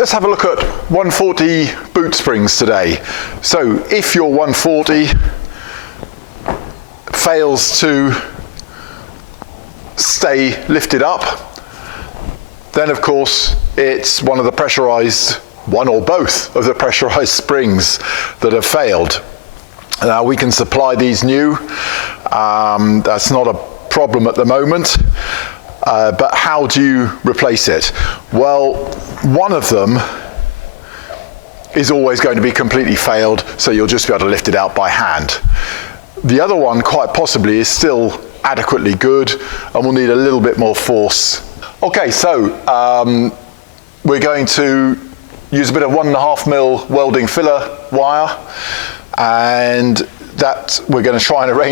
Let's have a look at 140 boot springs today. So if your 140 fails to stay lifted up, then of course it's one or both of the pressurized springs that have failed. Now we can supply these new, that's not a problem at the moment. But how do you replace it? Well, one of them is always going to be completely failed, so you'll just be able to lift it out by hand. The other one, quite possibly, is still adequately good and will need a little bit more force. Okay, so we're going to use a bit of 1.5mm welding filler wire, and that we're going to try and arrange